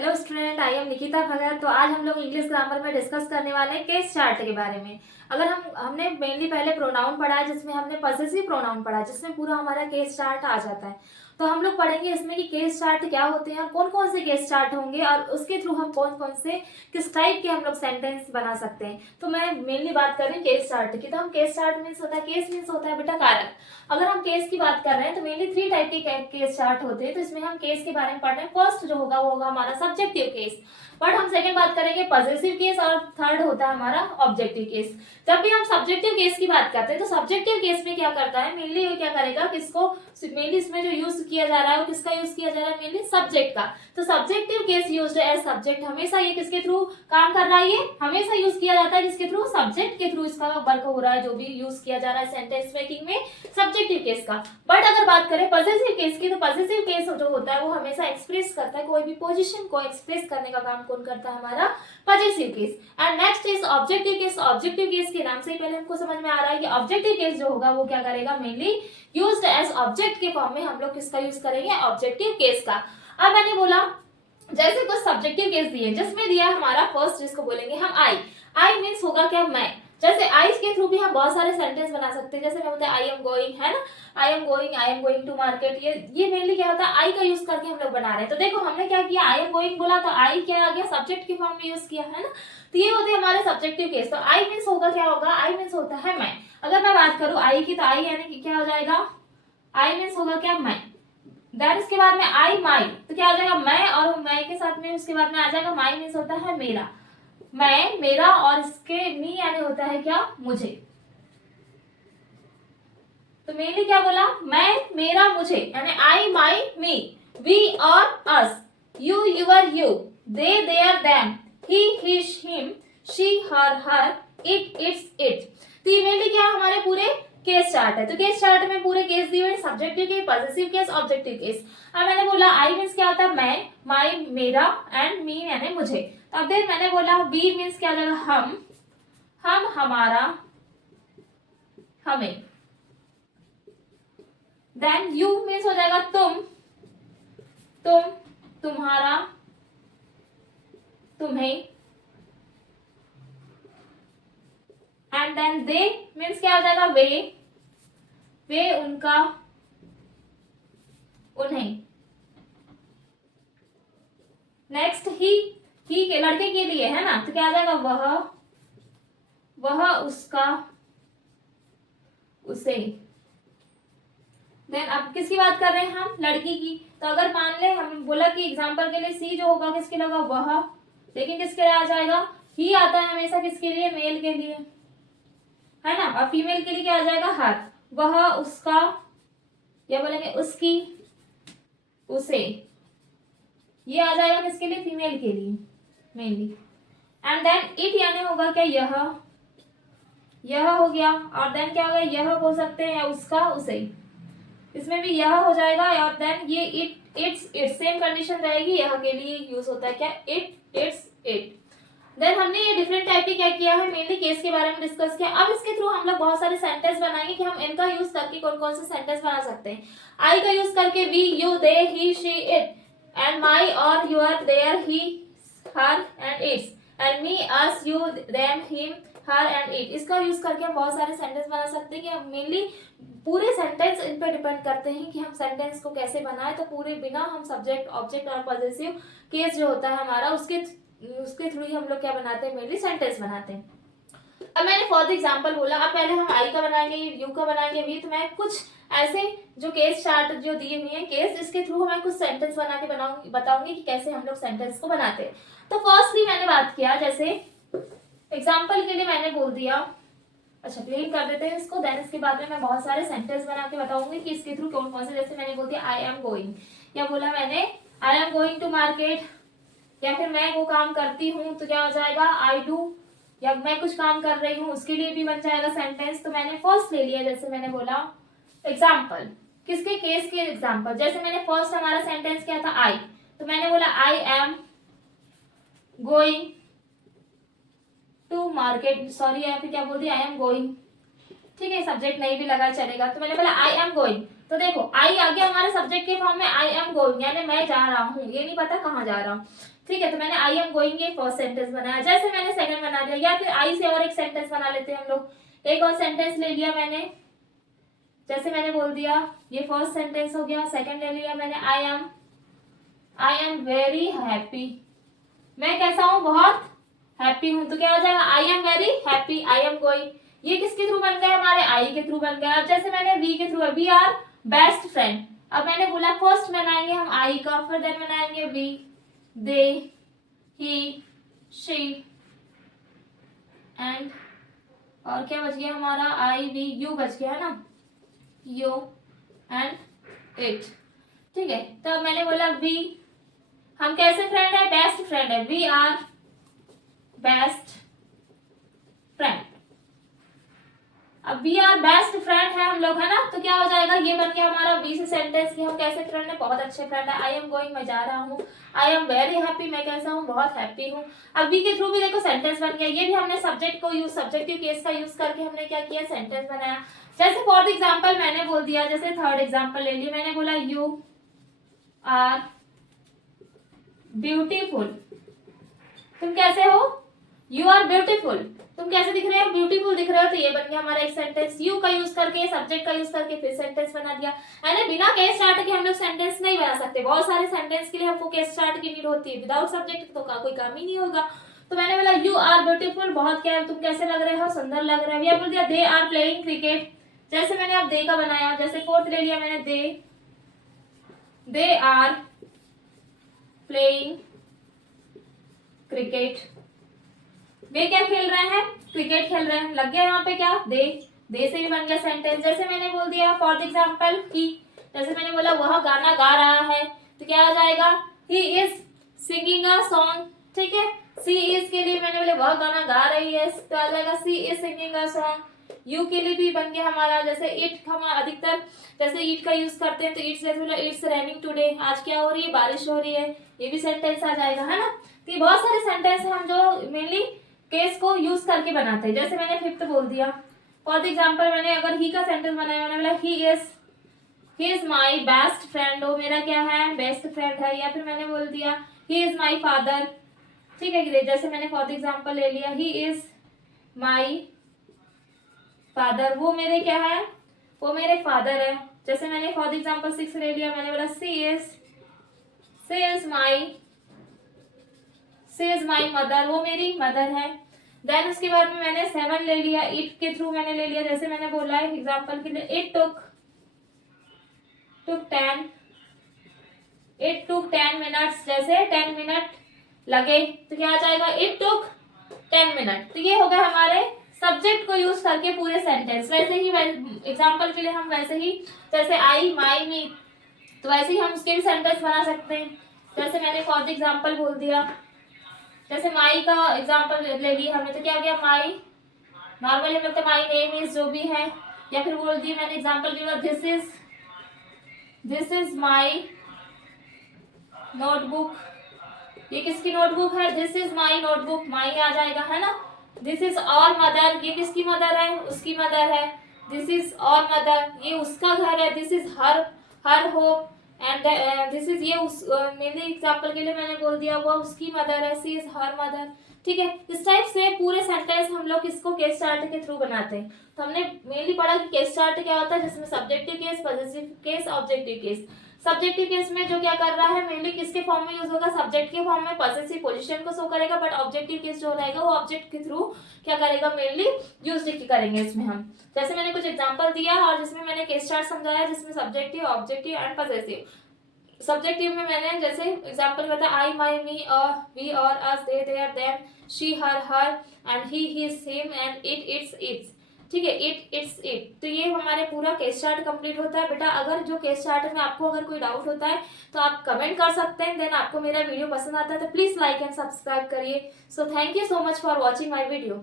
Hello student, I am Nikita Bhagat. तो आज हम लोग इंग्लिश ग्रामर में डिस्कस करने वाले हैं केस चार्ट के बारे में। अगर हमने मेनली पहले प्रोनाउन पढ़ा है, जिसमें हमने पॉसेसिव प्रोनाउन पढ़ा है, जिसमें पूरा हमारा केस चार्ट आ जाता है। तो हम लोग पढ़ेंगे इसमें कि केस चार्ट क्या होते हैं और कौन कौन से केस चार्ट होंगे और उसके थ्रू हम कौन कौन से किस टाइप के हम लोग सेंटेंस बना सकते हैं। तो मैं मेनली बात कर रही हूँ केस चार्ट की। तो हम केस चार्ट मीन्स होता है, केस मीन्स होता है बेटा कारक। अगर हम केस की बात कर रहे हैं तो मेनली 3 टाइप के केस चार्ट होते हैं। तो इसमें हम केस के बारे में पढ़ रहे हैं। फर्स्ट जो होगा वो होगा हमारा सब्जेक्टिव केस, बट हम सेकंड बात करेंगे पॉसेसिव केस, और थर्ड होता है हमारा ऑब्जेक्टिव केस। जब भी हम सब्जेक्टिव केस की बात करते हैं तो सब्जेक्टिव केस में क्या करता है, मेनली क्या करेगा, किसको मेनली इसमें जो यूज किया जा रहा है वो किसका यूज किया जा रहा है, मेनली सब्जेक्ट का। तो subjective case used as subject, हमेशा ये किसके थ्रू काम कर रहा है, ये हमेशा यूज किया जाता है किसके थ्रू, सब्जेक्ट के थ्रू इसका वर्क हो रहा है, जो भी यूज किया जा रहा है सेंटेंस मेकिंग में सब्जेक्टिव केस का। बट अगर बात करें पॉसेसिव केस की, तो पॉसेसिव केस जो होता है वो हमेशा एक्सप्रेस करता है, कोई भी पोजीशन को एक्सप्रेस करने का काम कौन करता है, हमारा possessive case. And next is objective case. Objective case के नाम से ही पहले हमको समझ में आ रहा है कि ऑब्जेक्टिव केस जो होगा वो क्या करेगा, मेनली यूज्ड एज ऑब्जेक्ट के फॉर्म में हम लोग किसका यूज करेंगे, ऑब्जेक्टिव केस का। अब मैंने बोला जैसे कुछ सब्जेक्टिव केस दिए, जिसमें दिया हमारा फर्स्ट, जिसको बोलेंगे हम आई मीन्स होगा क्या, मैं। जैसे आई के थ्रू भी हम बहुत सारे सेंटेंस बना सकते हैं। जैसे मैं बोलते हैं आई एम गोइंग, है ना, I am going to market. ये मेनली क्या होता है, आई का यूज करके हम लोग बना रहे हैं। तो देखो हमने क्या किया, आई एम गोइंग बोला तो आई क्या आ गया, सब्जेक्ट के फॉर्म में यूज किया, है ना। तो ये होते हैं हमारे सब्जेक्टिव केस। तो आई मीन्स होगा क्या होगा, आई मीन्स होता है मैं। अगर मैं बात करूं आई की, तो आई यानी कि क्या हो जाएगा, आई मीन्स होगा क्या, मैं। देन इसके बाद में आई माई, तो क्या हो जाएगा, मैं, और मैं के साथ में उसके बाद में आ जाएगा माई मीन्स होता है मेरा, मैं मेरा, और इसके मी यानी होता है क्या, मुझे। तो मेनली क्या बोला, मैं मेरा मुझे, यानी आई माई me, we our us, you your you, they their them, he his him, she her it its it. तो ये मेनली क्या हमारे पूरे केस चार्ट है। तो केस चार्ट में पूरे केस दिए हुए, subjective case, possessive case, objective case. अब मैंने बोला आई मीन्स क्या होता है, मैं, माई मेरा, एंड मी यानी मुझे। अब देख मैंने बोला वी मीन्स क्या हो जाएगा, हम हमारा, हमें। देन यू मीन्स हो जाएगा तुम तुम्हारा, तुम्हें। एंड देन दे मीन्स क्या हो जाएगा, वे उनका, उन्हें। नेक्स्ट ही के लड़के के लिए, है ना, तो क्या आ जाएगा, वह उसका, उसे। देन अब किसकी बात कर रहे हैं हम, लड़की की। तो अगर मान ले हम बोला कि एग्जांपल के लिए सी जो होगा किसके लिए होगा, वह, लेकिन किसके लिए आ जाएगा, ही आता है हमेशा किसके लिए, मेल के लिए, है ना। और फीमेल के लिए क्या आ जाएगा, हर, वह उसका, या बोलेंगे उसकी, उसे। ये आ जाएगा किसके लिए, फीमेल के लिए मेनली। एंड देन इट यानी होगा क्या, यह हो गया। और देन क्या होगा, यह बोल सकते हैं, या उसका, उसे। इसमें भी यह हो जाएगा। और देन ये इट्स सेम कंडीशन रहेगी, यह के लिए यूज होता है क्या, इट्स इट। देन हमने ये डिफरेंट टाइप की क्या किया है, मेनली केस के बारे में डिस्कस किया। अब इसके थ्रू हम लोग बहुत सारे सेंटेंस बनाएंगे कि हम इनका यूज करके कौन कौन से सेंटेंस बना सकते हैं। आई का यूज करके we, you, they, he, she, it. And my our your, their, he, her and its. And me, us, you, them, him, her and it. इसका यूज करके हम बहुत सारे सेंटेंस बना सकते हैं कि हम मेनली पूरे सेंटेंस इन पे डिपेंड करते हैं कि हम सेंटेंस को कैसे बनाए। तो पूरे बिना हम सब्जेक्ट, ऑब्जेक्ट और पॉसेसिव केस जो होता है हमारा, उसके थ्रू ही हम लोग क्या बनाते हैं, मेनली सेंटेंस बनाते हैं। अब मैंने फॉर एग्जांपल बोला, अब पहले हम आई का बनाएंगे, यू का बनाएंगे, वी। तो मैं कुछ ऐसे जो केस चार्ट जो दिए हुए हैं केस, इसके थ्रू मैं कुछ सेंटेंस बना के बताऊंगी कि कैसे हम लोग सेंटेंस को बनाते हैं। तो फर्स्टली मैंने बात किया, जैसे एग्जाम्पल के लिए मैंने बोल दिया, अच्छा क्लीन कर देते हैं इसको। देन इसके बाद में मैं बहुत सारे सेंटेंस बना के बताऊंगी कि इसके थ्रू कौन कौन से, जैसे मैंने बोल दिया आई एम गोइंग, या बोला मैंने I am going to market, या फिर मैं वो काम करती हूँ, तो क्या हो जाएगा, आई डू। या मैं कुछ काम कर रही हूँ, उसके लिए भी बन जाएगा सेंटेंस। तो मैंने फर्स्ट ले लिया, जैसे मैंने बोला एग्जाम्पल, किसके केस के एग्जाम्पल। जैसे मैंने फर्स्ट हमारा सेंटेंस क्या था, आई। तो मैंने बोला I am going to market, sorry, या फिर क्या बोल दिया, आई एम गोइंग। ठीक है, सब्जेक्ट नहीं भी लगा चलेगा। तो मैंने बोला आई एम गोइंग, तो देखो आई आ गया हमारे सब्जेक्ट के फॉर्म में, आई एम गोइंग यानी मैं जा रहा हूँ, ये नहीं पता कहाँ जा रहा हूँ, ठीक है। तो मैंने आई एम गोइंग ये फर्स्ट सेंटेंस बनाया, जैसे मैंने सेकंड बना दिया, या फिर आई से और एक सेंटेंस बना लेते हैं हम लोग। एक और सेंटेंस ले लिया मैंने, जैसे मैंने बोल दिया ये फर्स्ट सेंटेंस हो गया। सेकंड ले लिया मैंने, आई एम वेरी हैप्पी, मैं कैसा हूँ, बहुत हैप्पी हूँ। तो क्या हो जाएगा, I am very happy, I am going. ये किसके थ्रू बन गया, हमारे आई के थ्रू बन गया। अब जैसे मैंने वी के through, we are best friend, अब मैंने बोला फर्स्ट बनाएंगे हम आई का, फिर देन बनाएंगे we, they, he, she and, और क्या बच गया हमारा, आई वी, यू बच गया है ना, यू एंड इट, ठीक है। तो अब मैंने बोला वी, हम कैसे फ्रेंड है, बेस्ट फ्रेंड है, वी आर बेस्ट फ्रेंड। अब वी आर बेस्ट फ्रेंड है हम लोग, है ना। तो क्या हो जाएगा, ये बन गया हमारा वी से सेंटेंस कि हम कैसे फ्रेंड है, बहुत अच्छे फ्रेंड है। आई एम गोइंग, मैं जा रहा हूँ। आई एम वेरी हैप्पी, मैं कैसा हूँ, बहुत हैप्पी हूँ। अब वी के थ्रू भी देखो सेंटेंस बन गया, ये भी हमने सब्जेक्ट को यूज, सब्जेक्टिव केस का यूज करके हमने क्या किया, सेंटेंस बनाया। जैसे फॉर एग्जाम्पल मैंने बोल दिया, जैसे थर्ड एग्जाम्पल ले लिया, मैंने बोला यू आर ब्यूटीफुल, तुम कैसे हो, यू आर ब्यूटीफुल, तुम कैसे दिख रहे हो, ब्यूटीफुल दिख रहे हो। तो ये बन गया हमारा एक सेंटेंस, यू का यूज करके, सब्जेक्ट का यूज करके फिर सेंटेंस बना दिया। यानी बिना केस स्टार्ट के हम लोग सेंटेंस नहीं बना सकते, बहुत सारे सेंटेंस के लिए हमको केस स्टार्ट की नीड होती है, विदाउट सब्जेक्ट तो कोई काम ही नहीं होगा। तो मैंने बोला यू आर ब्यूटीफुल, बहुत क्या, तुम कैसे लग रहे हो, सुंदर लग रहे हो। या बोल दिया दे आर प्लेइंग क्रिकेट, जैसे मैंने अब दे का बनाया, जैसे फोर्थ ले लिया मैंने, दे आर प्लेइंग क्रिकेट, वे क्या खेल रहे हैं, क्रिकेट खेल रहे हैं। लग गया यहाँ पे क्या, दे से भी बन गया सेंटेंस। जैसे मैंने बोल दिया फॉर एग्जाम्पल ही, जैसे मैंने बोला वह गाना गा रहा है, तो क्या आ जाएगा, he is singing a song, ठीक है। सी इज के लिए मैंने बोले वह गाना गा रही है, तो आ जाएगा she is singing a song. You के लिए भी बन गया हमारा, जैसे इट, हम अधिकतर जैसे इट का यूज करते हैं, तो इट्स, जैसे बोला इट्स रेनिंग टुडे, आज क्या हो रही है, बारिश हो रही है, ये भी सेंटेंस आ जाएगा, है ना। तो ये बहुत सारे सेंटेंस है हम जो मेनली केस को यूज करके बनाते हैं। जैसे मैंने फिफ्थ बोल दिया, फॉर एग्जाम्पल मैंने अगर ही का सेंटेंस बनाया, मैंने बोला he is my best friend, वो मेरा क्या है, बेस्ट फ्रेंड है। या फिर मैंने बोल दिया ही इज माई फादर, ठीक है। जैसे मैंने फॉर एग्जाम्पल ले लिया, ही इज माई फादर, वो मेरे क्या है, वो मेरे फादर है। जैसे मैंने फॉर एग्जाम्पल 6 ले लिया, मैंने बोला सी इज माई मदर, वो मेरी मदर है। देन उसके बाद में मैंने 7 ले लिया, इट के थ्रू मैंने ले लिया, जैसे मैंने बोला है एग्जाम्पल के लिए, इट टुक 10 मिनट्स, जैसे 10 मिनट लगे, तो क्या आ जाएगा, इट टुक 10 मिनट। तो ये हो गया हमारे सब्जेक्ट को यूज करके पूरे सेंटेंस। वैसे ही एग्जाम्पल के लिए हम वैसे ही, जैसे आई, माई, मी, तो वैसे ही हम उसके भी सेंटेंस बना सकते हैं। जैसे मैंने फॉर एग्जाम्पल बोल दिया, जैसे माई का एग्जाम्पल ले लिया हमने, तो क्या गया, माई, नॉर्मली हम लोग तो माई नेम इज जो भी है। या फिर बोल दिया मैंने एग्जाम्पल के बाद, दिस इज माई नोटबुक, ये किसकी नोटबुक है, दिस इज माई नोटबुक, माई आ जाएगा, है ना। दिस इज और मदर, ये किसकी मदर है, उसकी मदर है, दिस इज और मदर, ये उसका घर है, this is her home and this is, ये उस मेरे एग्जाम्पल के लिए मैंने बोल दिया वो उसकी मदर है, सी इज हर मदर, ठीक है। इस टाइप से पूरे सेंटेंस हम लोग इसको केस स्टार्ट के थ्रू बनाते हैं। तो हमने मेनली पढ़ा कि केस स्टार्ट क्या होता है, जिसमें subjective case, positive case, objective case. Subjective case में जो क्या कर रहा है, मेनली किसके फॉर्म में यूज होगा, सब्जेक्ट के फॉर्म में पॉसेसिव पोजीशन को शो करेगा। बट ऑब्जेक्टिव केस जो रहेगा वो ऑब्जेक्ट के थ्रू क्या करेगा, मेनली यूज करेंगे इसमें हम। जैसे मैंने कुछ एग्जांपल दिया और जिसमें मैंने केस स्टार्ट समझाया, जिसमें subjective, objective and possessive. Subjective में मैंने जैसे एग्जांपल बताया, आई, माई, me, we, our, us, they, their, them, she, her and he, his, him and it, its, its, ठीक है, इट, इट्स, इट। तो ये हमारे पूरा केस स्टार्ट कंप्लीट होता है। बेटा अगर जो केस स्टार्ट में आपको अगर कोई डाउट होता है तो आप कमेंट कर सकते हैं। देन आपको मेरा वीडियो पसंद आता है तो प्लीज लाइक एंड सब्सक्राइब करिए। So thank you so much for watching my video.